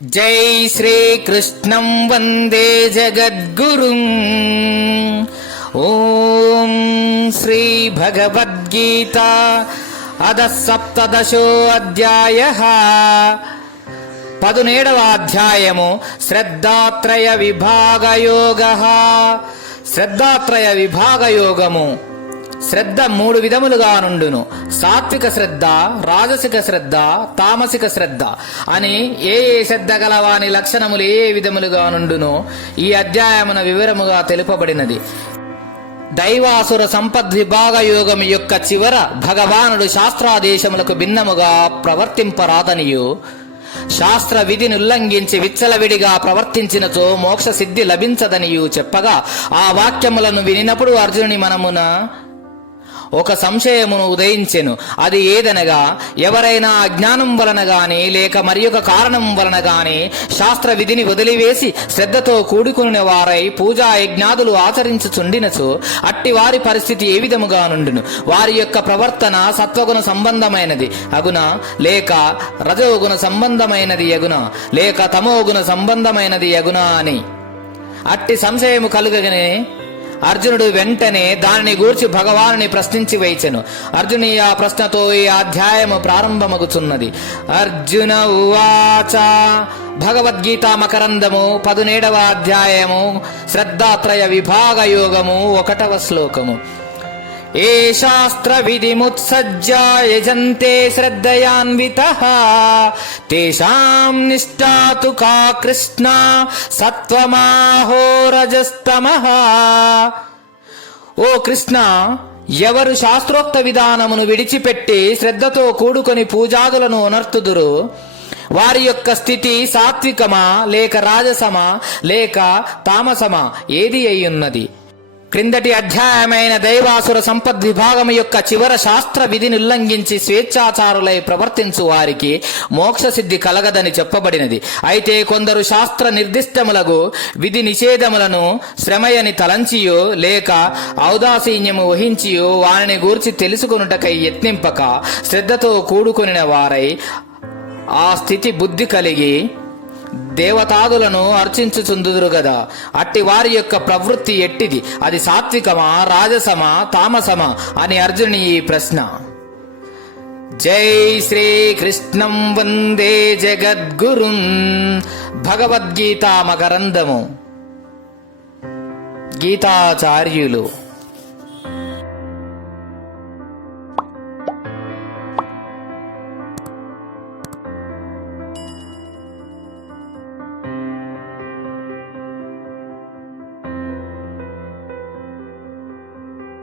జై శ్రీకృష్ణం వందే జగద్గురుం. ఓం శ్రీ భగవద్గీత అధః సప్తదశో అధ్యాయః. 17వ అధ్యాయము శ్రద్ధాత్రయ విభాగయోగః. శ్రద్ధాత్రయ విభాగయోగము. శ్రద్ధ 3 విధములుగా నుండును. సాత్విక శ్రద్ధ, రాజసిక శ్రద్ధ, తామసిక శ్రద్ధ అని ఏ శ్రద్ధ గలవాని లక్షణములు ఏ విధములుగా నుండునో ఈ అధ్యాయమున వివరముగా తెలుపబడినది. దైవాసుర సంపద్విభాగ యోగం యొక్క చివర భగవానుడు శాస్త్రాదేశములకు భిన్నముగా ప్రవర్తింపరాదనియు, శాస్త్ర విధిని ఉల్లంఘించి విచ్చలవిడిగా ప్రవర్తించినచో మోక్ష సిద్ధి లభించదనియు చెప్పగా, ఆ వాక్యములను వినినప్పుడు అర్జునుని మనమున ఒక సంశయమును ఉదయించెను. అది ఏదనగా, ఎవరైనా అజ్ఞానం వలన గాని లేక మరి ఒక కారణం వలన గాని శాస్త్ర విధిని వదిలివేసి శ్రద్ధతో కూడుకుని వారై పూజా యజ్ఞాదులు ఆచరించుచుండినచో అట్టి వారి పరిస్థితి ఏ విధముగా నుండును? వారి యొక్క ప్రవర్తన సత్వగుణ సంబంధమైనది అగునా, లేక రజోగుణ సంబంధమైనది యగునా, లేక తమోగుణ సంబంధమైనది యగునా అని అట్టి సంశయము కలుగగానే అర్జునుడు వెంటనే దానిని గూర్చి భగవానుని ప్రశ్నించి వేచెను. అర్జుని ఆ ప్రశ్నతో ఈ అధ్యాయము ప్రారంభమగుచున్నది. అర్జున ఉవాచ. భగవద్గీత మకరందము 17వ అధ్యాయము శ్రద్ధాత్రయ విభాగ యోగము 1వ శ్లోకము. ఏ శాస్త్ర విధిముత్సజ్జ యజంతే శ్రద్ధయాన్వితః తేషాం నిష్ఠా తు కా కృష్ణ సత్వమాహో రజస్తమః. ఓ కృష్ణ, ఎవరు శాస్త్రోక్త విధానమును విడిచిపెట్టి శ్రద్ధతో కూడుకొని పూజాదులను ఉనర్తుదురు, వారి యొక్క స్థితి సాత్వికమా లేక రాజసమా లేక తామసమా ఏది అయ్యున్నది? క్రిందటి అధ్యాయమైన దైవాసుర సంపద్విభాగము యొక్క చివర శాస్త్ర విధిని ఉల్లంఘించి స్వేచ్ఛాచారులై ప్రవర్తించు వారికి మోక్ష సిద్ధి కలగదని చెప్పబడినది. అయితే కొందరు శాస్త్ర నిర్దిష్టములకు విధి నిషేధములను శ్రమయని తలంచియో లేక ఔదాసీన్యము వహించియో వారిని గూర్చి తెలుసుకొనుటకై యత్నింపక శ్రద్ధతో కూడుకొనిన వారై ఆ స్థితి బుద్ధి కలిగి దేవతాదులను అర్చించుచుందురు గదా. అట్టి వారి యొక్క ప్రవృత్తి ఎట్టిది? అది సాత్వికమా, రాజసమా, తామసమా అని అర్జునుని ఈ ప్రశ్న. జై శ్రీకృష్ణం వందే జగద్గురుం. భగవద్గీత మకరందము. గీతాచార్యులు